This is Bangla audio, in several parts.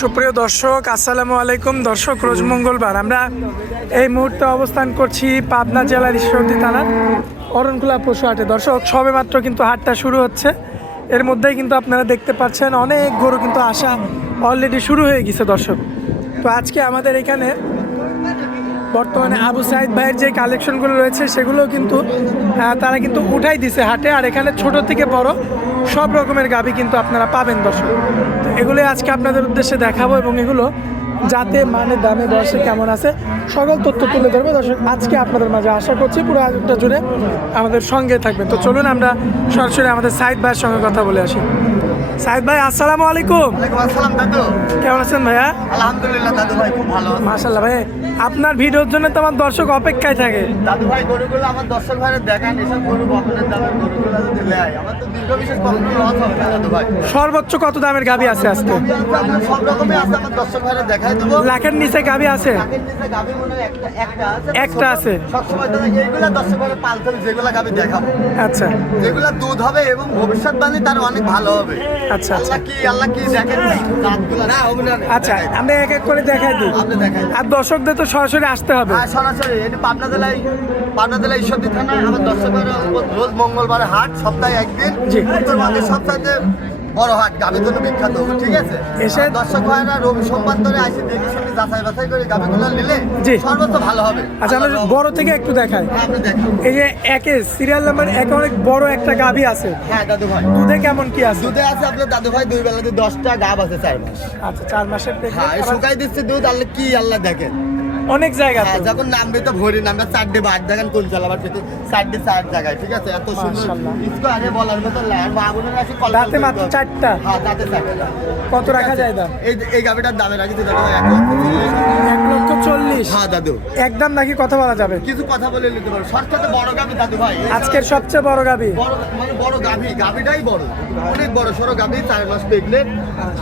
সুপ্রিয় দর্শক, আসসালামু আলাইকুম। দর্শক, রোজ মঙ্গলবার আমরা এই মুহূর্তে অবস্থান করছি পাবনা জেলার ঈশ্বরদী থানার অরণকুলা পশু হাটে। দর্শক, সবে মাত্র কিন্তু হাটটা শুরু হচ্ছে। এর মধ্যেই কিন্তু আপনারা দেখতে পাচ্ছেন অনেক গরু কিন্তু আসা অলরেডি শুরু হয়ে গেছে, দর্শক। তো আজকে আমাদের এখানে বর্তমানে আবু সাইদ ভাইয়ের যে কালেকশনগুলো রয়েছে, সেগুলো কিন্তু তারা কিন্তু উঠাই দিছে হাটে। আর এখানে ছোট থেকে বড় সব রকমের গাবি কিন্তু আপনারা পাবেন, দর্শক। এগুলো আজকে আপনাদের উদ্দেশ্যে দেখাবো এবং এগুলো যাতে মানে দামে বয়সে কেমন আছে সকল তথ্য তুলে ধরবো। দর্শক আজকে আপনাদের মাঝে আশা করছি পুরো আয়োজনটা জুড়ে আমাদের সঙ্গে থাকবেন। তো চলুন আমরা সরাসরি আমাদের সাইদ ভাইয়ের সঙ্গে কথা বলে আসি। সাইদ ভাই আসসালামু আলাইকুম। আসসালাম দাদু। কেমন আছেন ভাইয়া? আলহামদুলিল্লাহ দাদু ভাই খুব ভালো আছি। মাশাল্লাহ ভাই আপনার ভিডিওর জন্য তো আমার দর্শক অপেক্ষায় থাকে। দাদু ভাই গরুগুলো আমার দর্শক ভাইয়ের দেখান এসব গরু বকনের দামের সর্বোচ্চ কত দামের গাবি আছে আজকে? সব লাখের নিচে গাবি আছে? একটা আছে। আচ্ছা। যেগুলা দুধ হবে এবং ভবিষ্যৎবাণী তার অনেক ভালো হবে। আচ্ছা, আচ্ছা। আচ্ছা আমরা এক এক করে দেখাই দিই। আর দর্শকদের তো সরাসরি আসতে হবে। হ্যাঁ সরাসরি। পাবনা জেলায় পাবনা জেলায় ঈশ্বরদী থানা আমার দর্শকের রোজ মঙ্গলবার হাট সপ্তাহে একদিন। উত্তরবঙ্গের সবচাইতে বড় হাট গাভীর জন্য বিখ্যাত ঠিক আছে? এসে- দর্শক ভাইরা রবি সোমবার ধরে আসি দেখে শুনে যাচাই বাছাই করে গাভীগুলো নিলে। সর্বোচ্চ ভালো হবে। আচ্ছা আমরা বড় থেকে একটু দেখাই। হ্যাঁ, এই যে একে সিরিয়াল নাম্বার একে অনেক বড় একটা গাভি আছে। হ্যাঁ দাদু ভাই দুধে কেমন কি আছে? দুধে আছে আপনার দাদু ভাই দুই বেলাতে দশটা গাব আছে চার মাস। আচ্ছা চার মাসের হ্যাঁ শুকাই দিচ্ছে দুধ আল্লাহ কি আল্লাহ দেখেন। অনেক জায়গা হ্যাঁ যখন নামবে তো ভরি নামবে চারটে বার দেখেন কোন চালাবার পেতে চারটে চার জায়গায় ঠিক আছে? এত সুন্দর। স্কোয়ারে বলার মতো লাইন বোনের কল দাঁতে মাত্র চারটা। হ্যাঁ দাঁতে চারটা কত রাখা যায় দাম এই এই গাবিটার দামে রাখি তো দাদু এক লক্ষ চল্লিশ। হ্যাঁ দাদু। একদম নাকি কথা বলা যাবে? কিছু কথা বলে নিতে পারো। সরকার বড় গাবি দাদু ভাই। আজকের সবচেয়ে বড় গাভি বড় মানে বড় গাভি গাভিটাই বড়। অনেক বড় সড়ো গাভি চার মাস প্রেগনেন্ট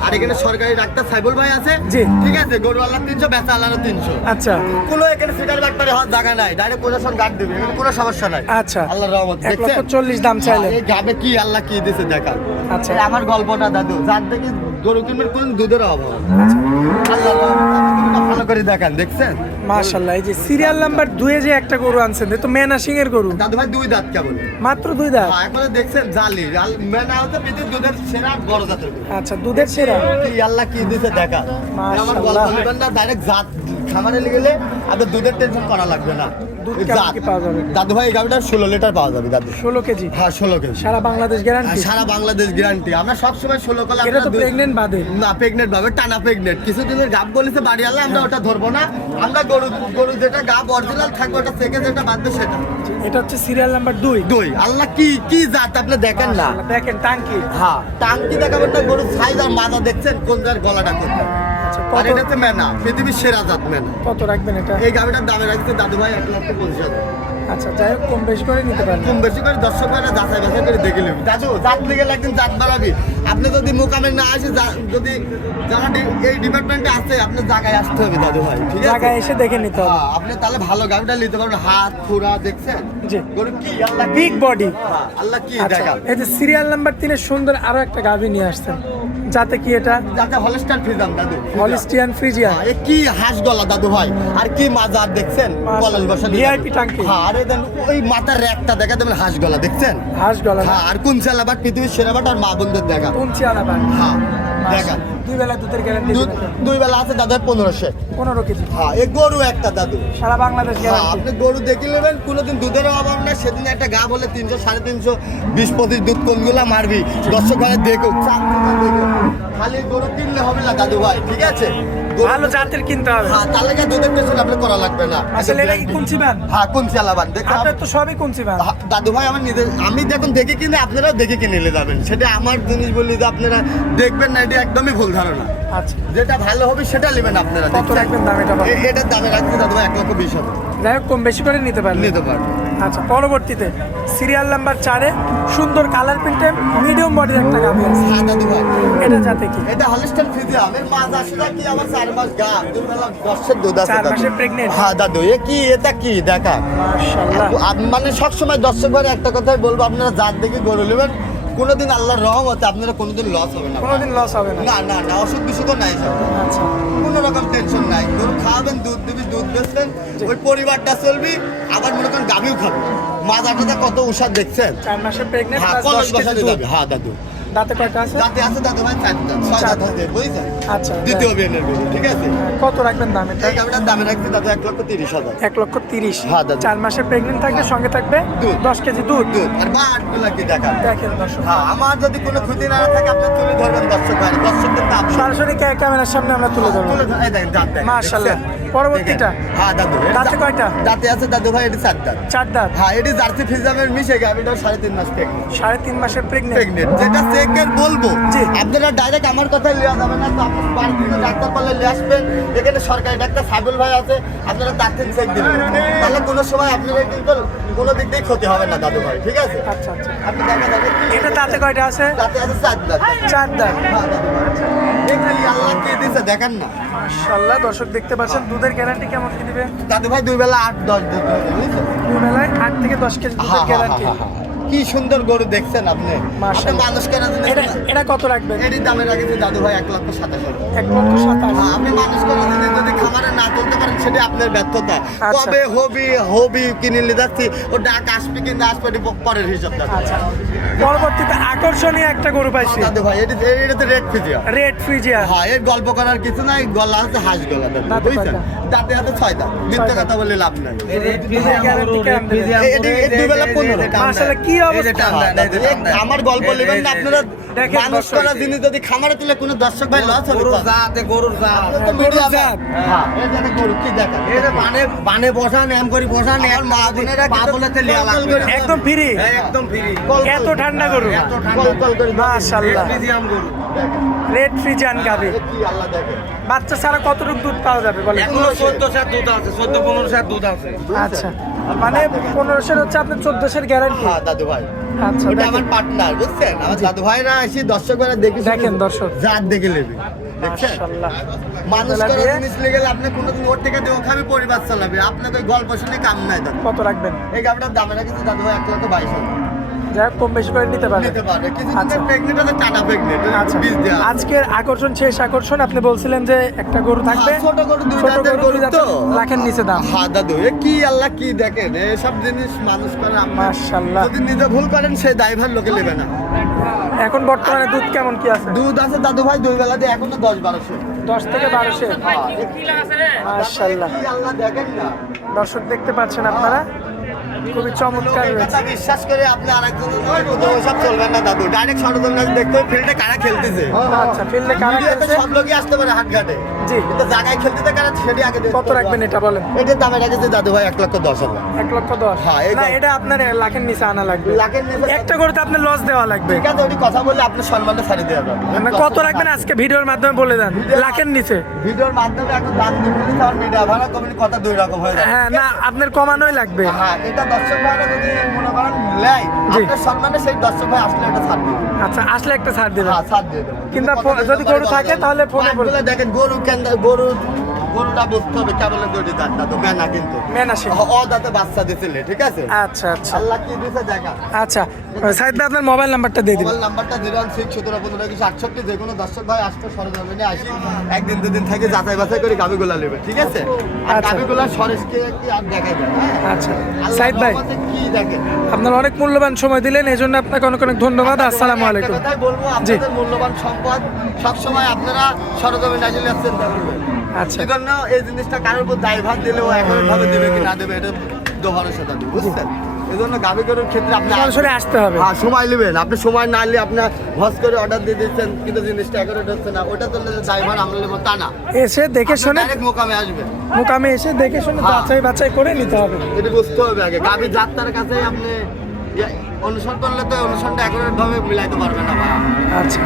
আর এখানে সরকারি ডাক্তার সাইবুল ভাই আছে। জি। ঠিক আছে গরু আল্লাহ তিনশো বেচা আল্লাহ তিনশো। আচ্ছা। কোনো এখানে সিটার ব্যাপারে হওয়ার জায়গা নাই। ডাইরেক্ট প্রশাসন গার্ড দেবে এখানে কোনো সমস্যা নাই। আচ্ছা। আল্লাহর রহমত এক লক্ষ চল্লিশ দাম চাইলেন। এই গাবে কি আল্লাহ কি দিছে দেখা আচ্ছা। আমার গল্পটা দাদু যার থেকে গরু কিনবেন কোন দুধের অভাব আচ্ছা। রহমত, ভালো করে দেখান দেখছেন? মাশাল্লাহ এই যে সিরিয়াল নাম্বার দুয়ে যে একটা গরু আনছেন তো মেনা সিং এর গরু। দাদু ভাই দুই দাঁত কেমন? মাত্র দুই দাঁত? হ্যাঁ, এখনও দেখছেন জালি। মেনা হচ্ছে পৃথিবীর দুধের সেরা বড় জাতের আচ্ছা দুধের সেরা। কি আল্লাহ কি দিছে দেখা আমার গল্প মাশাআল্লাহ। না ডাইরেক্ট জাত খামারে গেলে আপনার দুধের টেনশন করা লাগবে না। দুধ ওই কেমন কি পাওয়া যাবে? দাদু ভাই এই গাড়িটা ষোলো লিটার পাওয়া যাবে দাদু। ষোলো কেজি? হ্যাঁ ষোলো কেজি। সারা বাংলাদেশ গ্যারান্টি সারা বাংলাদেশ গ্যারান্টি আমরা সবসময় ষোলো কলা এটা তো প্রেগনেন্ট বাদে। না প্রেগনেন্ট ভাবে টানা প্রেগনেন্ট কিছুদিনের গাব বলেছে বাড়ি আলে আমরা ওটা ধরবো না। আমরা গরু গরু যেটা গাব অরিজিনাল থাকবে ওটা থেকে যেটা বাঁধবে সেটা। এটা হচ্ছে সিরিয়াল নাম্বার দুই। দুই। আল্লাহ কি কি জাত? আপনি দেখেন না। দেখেন টাঙ্কি। হ্যাঁ টাঙ্কি দেখাবেন না গরুর সাইজ আর মাজা দেখছেন কোন যার গলাটা কোথায়? আর কত এটা হচ্ছে মেনা পৃথিবীর সেরা জাত মেনা। কত রাখবেন এটা? এই গাড়িটার দামে রাখতে দাদু ভাই এক লক্ষ পঞ্চাশ আচ্ছা যাই হোক কম বেশি করে নিতে পারেন কম বেশি করে দর্শক ভাইরা যাচাই বাছাই করে দেখে নেবি। দাদু জাত লেগে একদিন জাত বাড়াবি। আপনি যদি মোকামে না আসে যদি এই ডিপার্টমেন্টে আছে জায়গায় আসতে হবে দাদু ভাই ঠিক আছে? জায়গায় এসে দেখে নিতে হবে। হ্যাঁ, আপনি তাহলে ভালো গাড়িটা নিতে পারবেন। হাত খুরা দেখছেন? জি। গরু কি? আল্লাহ বিগ বডি হ্যাঁ, আল্লাহ কি আচ্ছা দেখা এই যে সিরিয়াল নাম্বার তিনের সুন্দর আরও একটা গাভি নিয়ে আসছেন। যাতে কি এটা? যাতে হলস্টার ফ্রিজাম দাদু। হলিস্টিয়ান ফ্রিজিয়ান হ্যাঁ, এ কি হাঁস গলা দাদু ভাই। আর কি মাজার দেখছেন? বসা টাঙ্কি। হ্যাঁ দেন ওই মাথার র্যাকটা দেখা দেবেন হাঁস গলা দেখছেন? হাঁস গলা হ্যাঁ আর কোন চালাবাট পৃথিবীর সেরাবাট আর মা বোনদের দেখা। কুঞ্চি আলাদা হ্যাঁ দেখা। দুই বেলা দুধের গ্যারান্টি দুই বেলা আছে দাদু পনেরোশো পনেরো কেজি। হ্যাঁ এ গরু একটা দাদু। সারা বাংলাদেশ হ্যাঁ, গ্যারান্টি আপনি গরু দেখে নেবেন কোনোদিন দুধের অভাব না সেদিন একটা গা বলে তিনশো সাড়ে তিনশো বিশ পঁচিশ দুধ কোনগুলা মারবি? দর্শক ঘরে দেখো খালি গরু কিনলে হবে না দাদু ভাই ঠিক আছে? ভালো জাতের কিনতে হবে। হ্যাঁ তাহলে কি দুধের টেনশন আপনি করা লাগবে না। আসলে এটা কি কুঞ্চি বান হ্যাঁ কোন চালাবান দেখো আপনার তো সবই কুঞ্চি বান হ্যাঁ, দাদু ভাই আমার নিজের আমি যখন দেখে কিনে আপনারাও দেখে কিনে নিলে যাবেন। সেটা আমার জিনিস বললি যে আপনারা দেখবেন না এটা একদমই ভুল ধারণা। আচ্ছা। যেটা ভালো হবে সেটা নেবেন আপনারা। কত? রাখবেন দাম এটা এটার দামে রাখছি দাদু ভাই এক লক্ষ বিশ হাজার। যাই হোক কম বেশি করে নিতে পারবেন। নিতে পারবেন। আচ্ছা পরবর্তীতে সিরিয়াল নাম্বার চারে সুন্দর কালার প্রিন্টে মিডিয়াম বডির একটা গাভি আছে। হ্যাঁ এটা যাতে কি? এটা হলিস্টার ফিজিয়াম এর মাছ আসলে কি আমার চার মাস গা দশের দুধ আছে চার মাসে প্রেগনেন্ট হ্যাঁ দাদু এ কি এটা কি? দেখা। মানে সবসময় দর্শক ভাই একটা কথাই বলব আপনারা জাত দেখে গরু নেবেন কোনোদিন আল্লাহর রহমতে আপনারা কোনোদিন লস হবে না। কোনোদিন লস হবে না। না না না অসুখ বিসুখও নাই সব। আচ্ছা। কোনো রকম টেনশন নাই। গরু খাওয়াবেন দুধ দিবি দুধ বেচবেন ওই পরিবারটা চলবি আবার মনে করেন গাভিও খাবে। মাজাটাতে কত উষা দেখছেন? চার মাসে প্রেগনেন্ট হ্যাঁ দুধ। হ্যাঁ দাদু। দাঁতে কয়টা আছে? দাঁতে আছে দাদু ভাই চার দাঁত ছয় দাঁত আছে বুঝছেন? আচ্ছা দ্বিতীয় বিয়ানের গরু ঠিক আছে? কত রাখবেন দাম? এটা দামে রাখছি দাদু এক লক্ষ তিরিশ হাজার। এক লক্ষ তিরিশ। হ্যাঁ। চার মাসে প্রেগনেন্ট থাকবে সঙ্গে থাকবে দুধ। দশ কেজি দুধ। দুধ। আর কি দেখা দেখেন দর্শক। হ্যাঁ আমার যদি কোনো ক্ষতি না থাকে আপনি তুলে ধরবেন দর্শক ভাই। দর্শকদের তো সরাসরি ক্যামেরার সামনে আমরা তুলে ধরবো। এই দেখেন, দাঁত মাশাআল্লাহ। পরবর্তীটা? হ্যাঁ দাদু দাঁতে কয়টা? দাঁতে আছে দাদু ভাই এটি চার দাঁত। চার দাঁত। হ্যাঁ এটি জার্সি ফিজামের মিশে গাভিটাও সাড়ে তিন মাস প্রেগনেন্ট সাড়ে তিন মাসের প্রেগনেন্ট প্রেগনেন্ট যেটা চেকের বলব। আপনারা ডাইরেক্ট আমার কথাই লিয়া যাবে না তো আপনি বাড়িতে ডাক্তার পারলে নিয়ে আসবেন। এখানে সরকারি ডাক্তার সাইবুল ভাই আছে আপনারা ডাক্তার চেক দিবেন তাহলে কোনো সময় আপনারা কিন্তু কোনো দিক দিয়ে ক্ষতি হবে না দাদু ভাই ঠিক আছে? আচ্ছা আচ্ছা। আপনি দেখা যাবে এটা দাঁতে কয়টা আছে? দাঁতে আছে চার দাঁত। চার দাঁত। হ্যাঁ দাদু ভাই। দিছে দেখেন না। মাশাআল্লাহ দর্শক দেখতে পাচ্ছেন দুধের গ্যারান্টি কেমন কি দিবে? দাদু ভাই দুই বেলা আট দশ দিতে হবে দুই বেলায় আট থেকে দশ কেজি দুধের গ্যারান্টি হ্যাঁ। কি সুন্দর গরু দেখছেন আপনি? আপনি মানুষ করার জন্য এটা এটা কত রাখবেন? এটির দামে রাখেছে দাদু ভাই এক লক্ষ সাতাশ এক লক্ষ সাতাশ। হ্যাঁ, আপনি মানুষ করে যদি যদি খামারে না তুলতে পারেন সেটা আপনার ব্যর্থতা। আচ্ছা। কবে হবি হবি কিনে নিয়ে যাচ্ছি ও ডাক আসবে আসবে পরের হিসাব আচ্ছা। পরবর্তীতে আকর্ষণীয় একটা গরু পাইছি। দাদু ভাই এটি এটাতে রেড ফিজিয়া রেড ফ্রিজিয়া হ্যাঁ এর গল্প করার কিছু নাই গলা আছে হাঁস গলা দাদু দাঁতে বুঝছেন? দাঁতে হাতে ছয় দাঁত মিথ্যে কথা বলে লাভ নাই। এটি- দুই বেলা পনেরো। কি অবস্থা। হ্যাঁ, আমার গল্প নেবেন না আপনারা মানুষ করা জিনিস যদি খামারে তুলে কোনো দর্শক ভাই লস হবে গরুর? জাতে গরুর জাত। গরুর জাত। হ্যাঁ, এই দেখেন গরু, কি দেখেন? বানে বানে বসান এম করি বসান মা বোনেরা পা বলেতে লিয়া লাগবে একদম ফ্রি একদম ফ্রি এত ঠান্ডা গরু। এত ঠান্ডা দেখেন। মাশাআল্লাহ। মিডিয়াম গরু। রেড গাবি। কি আল্লাহ দেখেন। বাচ্চা ছাড়া কতটুকু দুধ পাওয়া যাবে বলেন? এখনও চোদ্দ সাত দুধ আছে চোদ্দ পনেরো সাত দুধ আছে। আচ্ছা। মানে পনেরোশোর হচ্ছে আপনার চোদ্দশোর গ্যারান্টি হ্যাঁ, দাদু ভাই আচ্ছা ওটা আমার পার্টনার বুঝছেন? আমার দাদু ভাইরা এসে দর্শক বেলা দেখে দেখেন দর্শক। জাত দেখে নেবে দেখছেন? মাশাআল্লাহ। মানুষ বেলা জিনিস লেগে আপনি কোনোদিন ওর থেকে পরিবার চালাবে। আপনাকে গল্প শুনে কাম নাই দাদু। কত রাখবেন? এই গাড়িটার দামে রাখেছে দাদু ভাই এক লক্ষ বাইশ হাজার। যাই কম বেশি করে নিতে পারবে। আচ্ছা। আচ্ছা। আজকের আকর্ষণ শেষ আকর্ষণ আপনি বলছিলেন যে একটা গরু থাকবে। হ্যাঁ, ছোট গরু দুই ছোট গরু গরু তো। লাখের নিচে দাম। হ্যাঁ দাদু কি আল্লাহ কি দেখেন? এসব জিনিস মানুষ করে মাশাআল্লাহ। যদি নিজে ভুল করেন সেই দায়ভার লোকে নেবে না। এখন বর্তমানে দুধ কেমন কি আছে? দুধ আছে দাদু ভাই দুই বেলা দিয়ে এখন তো দশ বারোশো। দশ থেকে বারোশো। মাশাআল্লাহ। কি আল্লাহ দেখেন না। দর্শক দেখতে পাচ্ছেন আপনারা। খুবই চমৎকার রয়েছে বিশ্বাস করে আপনি আরেকজনের মতো ওসব চলবেন না দাদু। ডাইরেক্ট দেখতে ফিল্ডে কারা খেলতেছে? আচ্ছা ফিল্ডে কারা খেলছে? সব লোকই আসতে পারে হাটঘাটে জি। কিন্তু জায়গায় খেলতে কারা সেটি আগে কত রাখবেন এটা বলেন? এটার দামে রেখেছে দাদু ভাই এক লক্ষ দশ হাজার। এক লক্ষ দশ? হ্যাঁ, না এটা আপনার লাখের নিচে আনা লাগবে। লাখের নিচে- একটা গরুতে আপনার লস দেওয়া লাগবে। ঠিক আছে ওটি কথা বললে আপনার সম্মানটা ছাড়ি দেওয়া যাবে। কত রাখবেন? আজকে ভিডিওর মাধ্যমে বলে দেন। লাখের নিচে। ভিডিওর মাধ্যমে এখন দাম তার মিডিয়া ভাড়া কথা দুই রকম হয়ে যাবে। হ্যাঁ না আপনার কমানোই লাগবে। হ্যাঁ এটা দর্শক ভাইরা যদি মনে করেন নেয় জি। আপনার সম্মানে সেই দর্শক ভাই আসলে এটা ছাড় দিবে আচ্ছা আসলে একটা ছাড় দিবে হ্যাঁ ছাড় দিয়ে দেবো কিন্তু যদি গরু থাকে তাহলে ফোনে। দেখেন গরু কেন গরু গরুটা বুঝতে হবে তো বেনা কিন্তু। মেন ও দাঁতে বাচ্চা দিছিলে ঠিক আছে? আচ্ছা আচ্ছা। আল্লাহ কি দিছে দেখা আচ্ছা সাইদ আপনার মোবাইল নাম্বারটা দিয়ে দিবেন মোবাইল নাম্বারটা জিরো ওয়ান সিক্স সতেরো পনেরো একুশ আটষট্টি যে কোনো দর্শক ভাই আসতে সরজমিনে আসি একদিন দুদিন থেকে যাচাই বাছাই করে নেবে ঠিক আছে? আর আচ্ছা। গাভিগুলা সরেশকে কি আর দেখা যায় হ্যাঁ? আচ্ছা। সাইদ ভাই কি দেখেন? আপনার অনেক মূল্যবান সময় দিলেন এই জন্য আপনাকে অনেক অনেক ধন্যবাদ আসসালামু আলাইকুম। বলব আপনাদের মূল্যবান সম্পদ সবসময় আপনারা সরজমিনে আসলে করবেন আচ্ছা। সেজন্য এই জিনিসটা কারোর উপর দায়ভার দিলেও একই ভাবে দেবে কি না দেবে এটা দোহারের সাথে বুঝছেন? এই জন্য গাভি গরুর ক্ষেত্রে আপনি সরাসরি আসতে হবে। হ্যাঁ সময় নেবেন। আপনি সময় না নিলে আপনার হজ করে অর্ডার দিয়ে দিচ্ছেন কিন্তু জিনিসটা এগারোটা হচ্ছে না। ওটা তো ড্রাইভার আমরা নেব তা না। এসে দেখে শুনে মোকামে আসবে। মোকামে এসে দেখে শুনে হ্যাঁ। যাচাই বাছাই করে নিতে হবে। এটা বুঝতে হবে আগে। গাভি যাত্রার কাছে আপনি অনুসরণ করলে তো অনুসরণটা এগারোট ভাবে মিলাইতে পারবে না ভাই। আচ্ছা।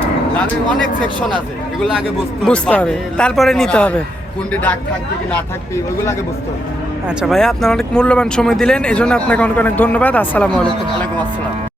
অনেক সেকশন আছে এগুলো আগে বুঝতে হবে। বুঝতে হবে। তারপরে নিতে হবে। কোনটি ডাক থাকবে কি না থাকবে ওইগুলো আগে বুঝতে হবে। আচ্ছা ভাইয়া আপনার অনেক মূল্যবান সময় দিলেন এই জন্য আপনাকে অনেক অনেক ধন্যবাদ। আসসালামু আলাইকুম। ওয়ালাইকুম আসসালাম।